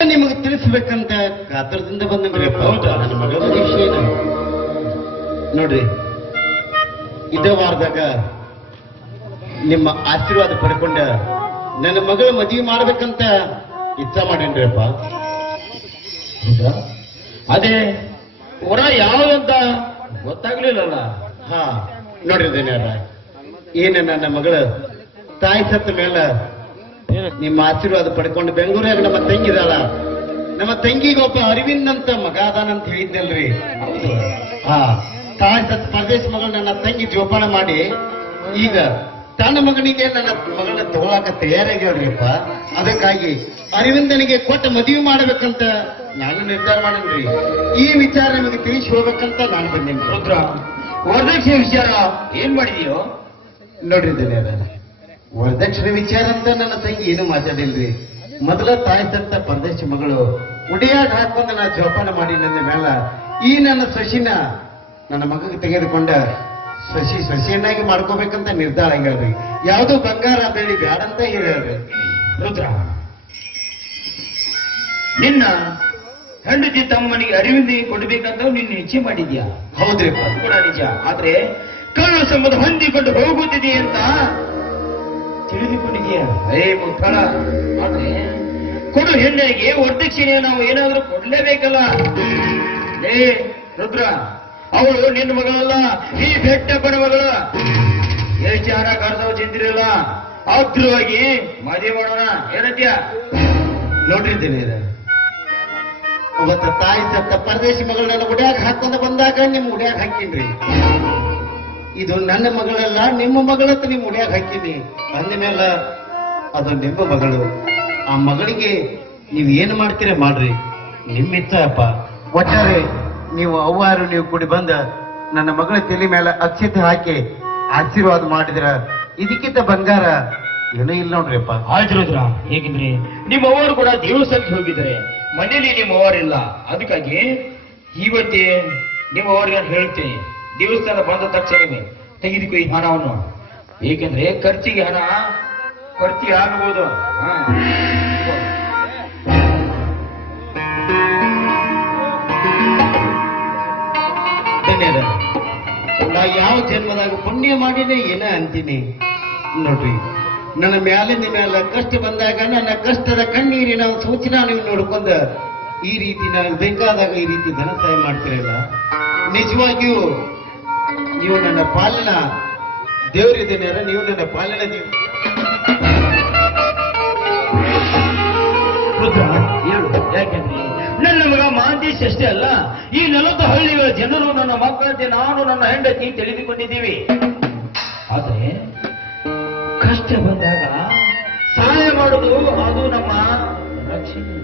ನಿಮಗೆ ತಿಳಿಸ್ಬೇಕಂತ ಕಾತರದಿಂದ ಬಂದ ಹೌದಾ? ನನ್ನ ಮಗಳ ನೋಡ್ರಿ ಇದೇ ವಾರದಾಗ ನಿಮ್ಮ ಆಶೀರ್ವಾದ ಪಡ್ಕೊಂಡ ನನ್ನ ಮಗಳ ಮದುವೆ ಮಾಡ್ಬೇಕಂತ ಇಚ್ಛಾ ಮಾಡೇನ್ರಿಪ್ಪ. ಅಪ್ಪ ಅದೇ ಹೊರ ಯಾವ್ದಂತ ಗೊತ್ತಾಗ್ಲಿಲ್ಲಲ್ಲ. ಹಾ ನೋಡ್ರಿ ಏನ ನನ್ನ ಮಗಳ ತಾಯಿ ಸತ್ತ ಮೇಲೆ ನಿಮ್ಮ ಆಶೀರ್ವಾದ ಪಡ್ಕೊಂಡು ಬೆಂಗಳೂರಾಗ ನಮ್ಮ ತಂಗಿದಾಳ ನಮ್ಮ ತಂಗಿಗೆ ಒಬ್ಬ ಅರವಿಂದ್ ಅಂತ ಮಗ ಅದಾನಂತ ಹೇಳಿದ್ದಲ್ರಿ ಹೌದು. ಹಾ ತಾಯಿ ತತ್ ಪರದೇಶ ಮಗಳು ನನ್ನ ತಂಗಿ ಜೋಪಾನ ಮಾಡಿ ಈಗ ತನ್ನ ಮಗನಿಗೆ ನನ್ನ ಮಗಳನ್ನ ತಗೊಳಕ ತಯಾರಾಗ್ಯವ್ರಿಪ್ಪ ಅದಕ್ಕಾಗಿ ಅರವಿಂದನಿಗೆ ಕೊಟ್ಟ ಮದುವೆ ಮಾಡ್ಬೇಕಂತ ನಾನು ನಿರ್ಧಾರ ಮಾಡೇನ್ರಿ. ಈ ವಿಚಾರ ನಿಮಗೆ ತಿಳಿಸಿ ಹೋಗ್ಬೇಕಂತ ನಾನು ಬಂದೇನ್ರಿ. ರುದ್ರ ವರದಕ್ಷಿಣೆ ವಿಚಾರ ಏನ್ ಮಾಡಿದೀಯೋ? ನೋಡ್ರಿ ದಿನೇರ ವರದಕ್ಷಿಣೆ ವಿಚಾರ ಅಂತ ನನ್ನ ತಂಗಿ ಏನು ಮಾತಾಡಿಲ್ರಿ? ಮೊದಲ ತಾಯಿ ತಂತ ಪರದೇಶ ಮಗಳು ಉಡಿಯಾಗ ಹಾಕೊಂಡು ನಾ ಜೋಪಾನ ಮಾಡಿ ನನ್ನ ಮೇಲ ಈ ನನ್ನ ಸಸಿನ ನನ್ನ ಮಗಗೆ ತೆಗೆದುಕೊಂಡ ಸಸಿ ಸಸಿಯನ್ನಾಗಿ ಮಾಡ್ಕೋಬೇಕಂತ ನಿರ್ಧಾರ ಹೇಳ್ರಿ ಯಾವುದು ಬಂಗಾರ ಹೇಳಿ ಬ್ಯಾಡಂತ ಹೇಳ್ರಿ ರುದ್ರ. ನಿನ್ನ ಹೆಂಡತಿ ತಮ್ಮನಿಗೆ ಅರಿವಿಂದ ಕೊಡ್ಬೇಕಂತ ನಿನ್ನ ಇಚ್ಛೆ ಮಾಡಿದ್ಯಾ? ಹೌದ್ರಿ. ಕೂಡ ನಿಜ. ಆದ್ರೆ ಕಳ್ಳ ಸಂಬಂಧ ಹೊಂದಿಕೊಂಡು ಹೋಗುತ್ತಿದೆ ಅಂತ ಕೊಡು ಹೆಣ್ಣಿಗೆ ವರದಕ್ಷಿಣೆ ನಾವು ಏನಾದ್ರೂ ಕೊಡ್ಲೇಬೇಕಲ್ಲ? ಏ, ರುದ್ರ, ಅವಳು ನಿನ್ನ ಮಗಳಲ್ಲ, ಈ ಬೆಟ್ಟಪ್ಪನ ಮಗಳ. ಎಷ್ಟು ಜನ ಕರೆದವ್ ಚಿಂತಿರಲ್ಲ ಅದ್ರವಾಗಿ ಮದುವೆ ಮಾಡೋಣ. ಏನತ್ಯ? ನೋಡಿರ್ತೀನಿ ಅವತ್ತ ತಾಯಿ ಸತ್ತ ಪರದೇಶಿ ಮಗಳನ್ನ ಉಡ್ಯಾಗ ಹಾಕೊಂಡು ಬಂದಾಗ ನಿಮ್ ಉಡ್ಯಾಗ ಹಾಕಿನ್ರಿ. ಇದು ನನ್ನ ಮಗಳಲ್ಲ ನಿಮ್ಮ ಮಗಳತ್ತ ನೀವು ಮುಡಿಯಾಗ ಹಾಕಿನಿ ಅಂದ ಮೇಲೆ ಅದು ನಿಮ್ಮ ಮಗಳು. ಆ ಮಗಳಿಗೆ ನೀವು ಏನು ಮಾಡ್ತೀರ ಮಾಡ್ರಿ. ನಿಮ್ಮ ಇಚ್ಛ ಅಪ್ಪ ಒಟ್ಟಾರೆ ನೀವು ಅವ್ವಾರು ನೀವು ಕೂಡಿ ಬಂದ ನನ್ನ ಮಗಳ ತಲೆ ಮೇಲೆ ಅಕ್ಷತೆ ಹಾಕಿ ಆಶೀರ್ವಾದ ಮಾಡಿದ್ರ ಇದಕ್ಕಿಂತ ಬಂಗಾರ ಏನೂ ಇಲ್ಲ ನೋಡ್ರಿಪ್ಪ. ಆಯ್ತು ರುದ್ರ ಹೇಗಿದ್ರಿ? ನಿಮ್ಮ ಅವರು ಕೂಡ ದೇವಸ್ಥಾನಕ್ಕೆ ಹೋಗಿದ್ದಾರೆ. ಮನೇಲಿ ನಿಮ್ಮ ಅವರಿಲ್ಲ ಅದಕ್ಕಾಗಿ ಇವತ್ತೇ ನಿಮ್ಮ ಅವ್ರಿಗೆ ಹೇಳ್ತೇನೆ. ದೇವಸ್ಥಾನ ಬಂದ ತಕ್ಷಣವೇ ತೆಗೆದುಕೊ ಈ ಹಣವನ್ನು. ಏಕೆಂದ್ರೆ ಖರ್ಚಿಗೆ ಹಣ, ಖರ್ಚಿಗೆ ಆಗಬಹುದು ಯಾವ ಜನ್ಮದಾಗ ಪುಣ್ಯ ಮಾಡಿನೇ ಏನ ಅಂತೀನಿ? ನೋಡ್ರಿ, ನನ್ನ ಮ್ಯಾಲಿನ ಮ್ಯಾಲ ಕಷ್ಟ ಬಂದಾಗ ನನ್ನ ಕಷ್ಟದ ಕಣ್ಣೀರಿನ ಸೂಚನಾ ನೀವು ನೋಡ್ಕೊಂಡ ಈ ರೀತಿ ನನಗೆ ಬೇಕಾದಾಗ ಈ ರೀತಿ ಧನ ಸಹಾಯ ಮಾಡ್ತಿರಲ್ಲ? ನಿಜವಾಗಿಯೂ ನೀವು ನನ್ನ ಪಾಲನ ದೇವರಿದ್ದೇನೆ ನೀವು ನನ್ನ ಪಾಲನ ದೇವ್. ರುದ್ರ, ಹೇಳು ಯಾಕೆಂದ್ರೆ ನನ್ನ ಮಗ ಮಾಂತೇಶ್ ಅಷ್ಟೇ ಅಲ್ಲ. ಈ ನಲವತ್ತು ಹಳ್ಳಿಗಳ ಜನರು ನನ್ನ ಮಕ್ಕಳಂತೆ ನಾನು ನನ್ನ ಹೆಂಡತಿ ತಿಳಿದುಕೊಂಡಿದ್ದೀವಿ. ಆದ್ರೆ, ಕಷ್ಟ ಬಂದಾಗ ಸಹಾಯ ಮಾಡುದು ಅದು ನಮ್ಮ ರಕ್ಷಣೆ.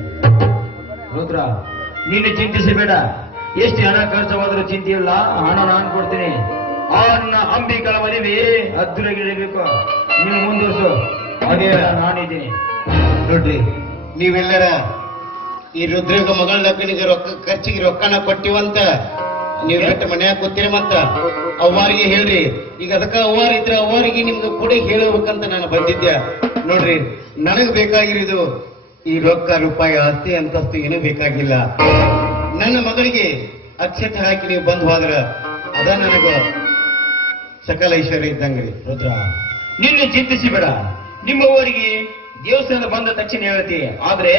ರುದ್ರ, ನೀನು ಚಿಂತಿಸಬೇಡ. ಎಷ್ಟು ಹಣ ಖರ್ಚವಾದರೂ ಚಿಂತೆ ಇಲ್ಲ ಹಣ ನಾನು ಕೊಡ್ತೀನಿ. ಆ ನನ್ನ ಅಂಬಿಕಳ ಮದುವೆ ಅದ್ದೂರಿಗಿರಬೇಕು ನೀನು ಮುಂದುವರ್ಸು. ಅದೇ ನಾನಿದ್ದೀನಿ. ನೋಡ್ರಿ ನೀವೆಲ್ಲರ ಈ ರುದ್ರಗ ಮಗಳ ಲಗ್ನಿಗೆ ರೊಕ್ಕ ಖರ್ಚಿಗೆ ರೊಕ್ಕನ ಕೊಟ್ಟಿವಂತ ನೀವು ಬಿಟ್ಟು ಮನ್ಯಾಗ ಗೊತ್ತಿರ ಮತ್ತ? ಅವ್ವಾರಿಗೆ ಹೇಳ್ರಿ. ಈಗ ಅದಕ್ಕ ಅವ್ವಾರ ಇದ್ರೆ ಅವ್ವಾರಿಗೆ ನಿಮ್ದು ಕೂಡ ಹೇಳಬೇಕಂತ ನಾನು ಬಂದಿದ್ದೆ. ನೋಡ್ರಿ ನನಗ್ ಬೇಕಾಗಿರೋದು ಈ ರೊಕ್ಕ ರೂಪಾಯಿ ಆಸ್ತಿ ಅಂತಸ್ತು ಏನೂ ಬೇಕಾಗಿಲ್ಲ. ನನ್ನ ಮಗಳಿಗೆ ಅಕ್ಷತೆ ಹಾಕಿ ನೀವು ಬಂದ್ ಹೋದ್ರ ಅದ ನನಗ ಸಕಲ ಐಶ್ವರ್ಯ ಇದ್ದಂಗ್ರಿ ರುದ್ರ. ನಿನ್ನೆ ಚಿಂತಿಸಿ ಬೇಡ ನಿಮ್ಮವರಿಗೆ ದೇವಸ್ಥಾನ ಬಂದ ತಕ್ಷಣ ಹೇಳ್ತಿ. ಆದ್ರೆ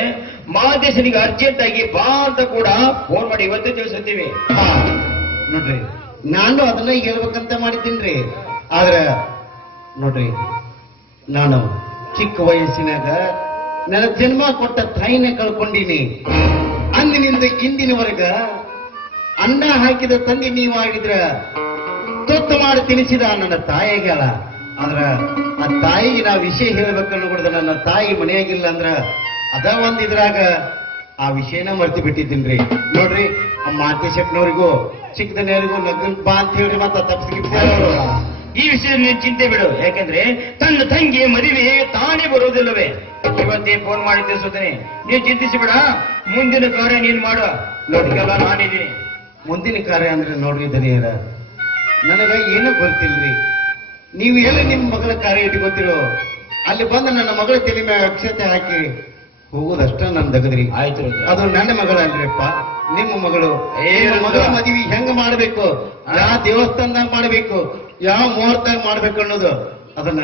ಮಹಾದೇಶನಿಗೆ ಅರ್ಜೆಂಟ್ ಆಗಿ ಬಾ ಅಂತ ಕೂಡ ಫೋನ್ ಮಾಡಿ ಇವತ್ತೇ ತಿಳಿಸುತ್ತೀವಿ ನೋಡ್ರಿ ನಾನು ಅದನ್ನ ಹೇಳ್ಬೇಕಂತ ಮಾಡಿದ್ದೀನ್ರಿ ಆದ್ರೆ ನೋಡ್ರಿ ನಾನು ಚಿಕ್ಕ ವಯಸ್ಸಿನಾಗ ನನ್ನ ಜನ್ಮ ಕೊಟ್ಟ ತಾಯಿನ ಕಳ್ಕೊಂಡಿನಿ. ಅಂದಿನಿಂದ ಇಂದಿನವರೆಗ ಅನ್ನ ಹಾಕಿದ ತಂದೆ ನೀವಾಗಿದ್ರ ತೊತ್ತು ಮಾಡಿ ತಿಳಿಸಿದ ನನ್ನ ತಾಯಿಗಳ ಅಂದ್ರ ಆ ತಾಯಿಗೆ ನಾ ವಿಷಯ ಹೇಳ್ಬೇಕನ್ನು ಕೂಡ ನನ್ನ ತಾಯಿ ಮನೆಯಾಗಿಲ್ಲ ಅಂದ್ರ ಅದ ಒಂದ್ ಇದ್ರಾಗ ಆ ವಿಷಯನ ಮರ್ತು ಬಿಟ್ಟಿದ್ದೀನ್ರಿ. ನೋಡ್ರಿ, ಆ ಮಾತೇಶಪ್ಪನವ್ರಿಗೂ ಚಿಕ್ಕದನೆಯವರಿಗೂ ನಗನ್ ಬಾ ಅಂತ ಹೇಳ್ರಿ ಮತ್ತ ತಪ್ಪಿಸ್ಕಿಪ್ಪ ಈ ವಿಷಯ ನೀನು ಚಿಂತೆ ಬಿಡು. ಯಾಕಂದ್ರೆ ತನ್ನ ತಂಗಿ ಮದುವೆ ತಾನೇ ಬರೋದಿಲ್ಲವೇ ಇವತ್ತೇ ಫೋನ್ ಮಾಡಿ ತಿಳಿಸುತ್ತೇನೆ ನೀವು ಬಿಡಾ. ಮುಂದಿನ ಕಾರ್ಯ ನೀನ್ ಮಾಡು. ನೋಡಿಗೆಲ್ಲ ನಾನಿದ್ದೀನಿ. ಮುಂದಿನ ಕಾರ್ಯ ಅಂದ್ರೆ ನೋಡ್ರಿ ದನಿಯರ ನನಗ ಏನು ಗೊತ್ತಿಲ್ರಿ? ನೀವು ಎಲ್ಲಿ ನಿಮ್ಮ ಮಗಳ ಕಾರ್ಯ ಗೊತ್ತಿರೋ ಅಲ್ಲಿ ಬಂದು ನನ್ನ ಮಗಳ ತಲೆ ಮ್ಯಾಗ ಅಕ್ಷತೆ ಹಾಕಿ ಹೋಗೋದಷ್ಟ ನನ್ ದಗದ್ರಿ ಆಯ್ತು ಅದು ನನ್ನ ಮಗಳಲ್ರಿಪ್ಪ ನಿಮ್ಮ ಮಗಳು ನಿಮ್ಮ ಮಗಳ ಮದುವೆ ಹೆಂಗ್ ಮಾಡ್ಬೇಕು? ಯಾವ ದೇವಸ್ಥಾನದಾಗ ಮಾಡ್ಬೇಕು? ಯಾವ ಮುಹೂರ್ತ ಮಾಡ್ಬೇಕು ಅನ್ನೋದು ಅದನ್ನ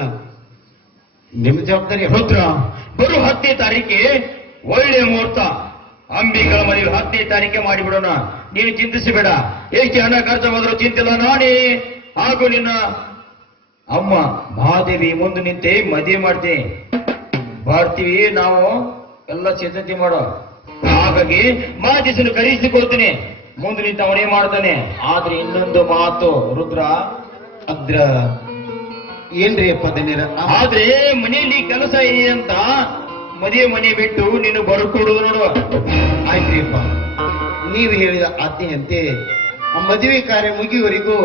ನಿಮ್ ಜವಾಬ್ದಾರಿ ರುದ್ರ ಬರು ಹತ್ತನೇ ತಾರೀಕೆ ಒಳ್ಳೆ ಮುಹೂರ್ತ. ಅಂಬಿಗಳ ಮದುವೆ ಹತ್ತನೇ ತಾರೀಕೆ ಮಾಡಿಬಿಡೋಣ. ನೀನು ಚಿಂತಿಸಬೇಡ. ಏಕೆ ಹಣ ಖರ್ಚವಾದರೂ ಚಿಂತಿಲ್ಲ ನಾನೇ? ಹಾಗೂ ನಿನ್ನ ಅಮ್ಮ ಮಹಾದೇವಿ ಮುಂದೆ ನಿಂತೆ ಮದುವೆ ಮಾಡ್ತೀನಿ ಬರ್ತೀವಿ ನಾವು. ಎಲ್ಲ ಸಿದ್ಧತೆ ಮಾಡೋ. ಹಾಗಾಗಿ ಮಾತಿಸಲು ಕರೆಸಿಕೊಳ್ತೀನಿ ಮುಂದೆ ನಿಂತ ಅವನೇ ಮಾಡ್ತಾನೆ. ಆದ್ರೆ ಇನ್ನೊಂದು ಮಾತು ರುದ್ರ. ಅದ್ರ ಏನ್ರಿ ಅಪ್ಪ ಆದ್ರೆ ಮನೆಯಲ್ಲಿ ಕೆಲಸ ಇದೆ ಅಂತ ಮದುವೆ ಮನೆ ಬಿಟ್ಟು ನೀನು ಬರ್ಕೊಡುದು ನೋಡು. ಆಯ್ತ್ರಿ ಅಪ್ಪ. ನೀವು ಹೇಳಿದ ಆಜ್ಞೆಯಂತೆ ಆ ಮದುವೆ ಕಾರ್ಯ ಮುಗಿಯುವವರೆಗೂ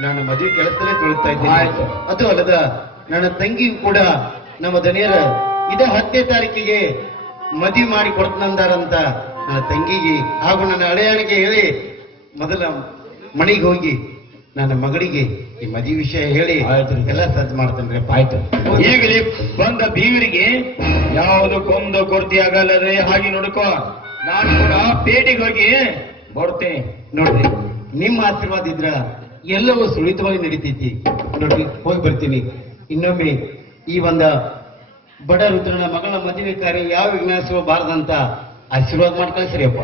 ನಾನು ಮದುವೆ ಕೆಲಸದಲ್ಲೇ ತೊಳಿತಾ. ಇದ್ದೀನಿ. ಅದು ಅಲ್ಲದ ನನ್ನ ತಂಗಿಗೂ ಕೂಡ ನಮ್ಮ ದನಿಯರ ಇದ ಹತ್ತನೇ ತಾರೀಕಿಗೆ ಮದುವೆ ಮಾಡಿ ಕೊಡ್ತಂದಾರಂತ ನನ್ನ ತಂಗಿಗೆ ಹಾಗೂ ನನ್ನ ಅಳೆಯಾಣಿಗೆ ಹೇಳಿ ಮೊದಲ ಮನೆಗೆ ಹೋಗಿ ನನ್ನ ಮಗಳಿಗೆ ಈ ಮದಿ ವಿಷಯ ಹೇಳಿ. ಎಲ್ಲ ಸಜ್ಜು ಮಾಡ್ತೇನೆ ಆಯ್ತು. ಈಗಲೇ ಬಂದ ಬೀವರಿಗೆ ಯಾವುದು ಕೊಂದು ಕೊರತೆ ಆಗಲ್ಲದೆ ಹಾಗೆ ನೋಡ್ಕೋ. ನಾನು ಕೂಡ ಪೇಟೆಗೆ ಹೋಗಿ ಬರ್ತೇನೆ ನೋಡ್ರಿ, ನಿಮ್ಮ ಆಶೀರ್ವಾದ ಇದ್ರ ಎಲ್ಲವೂ ಸುಳಿತವಾಗಿ ನಡೀತೈತಿ. ನೋಡ್ರಿ, ಹೋಗಿ ಬರ್ತೀನಿ. ಇನ್ನೊಮ್ಮೆ ಈ ಒಂದ ಬಡ ರುದ್ರನ ಮಗಳ ಮದುವೆ ಕಾರ್ಯ ಯಾವ ವಿಘ್ನಾಸವ ಬಾರದಂತ ಆಶೀರ್ವಾದ ಮಾಡಿ ಅಪ್ಪ.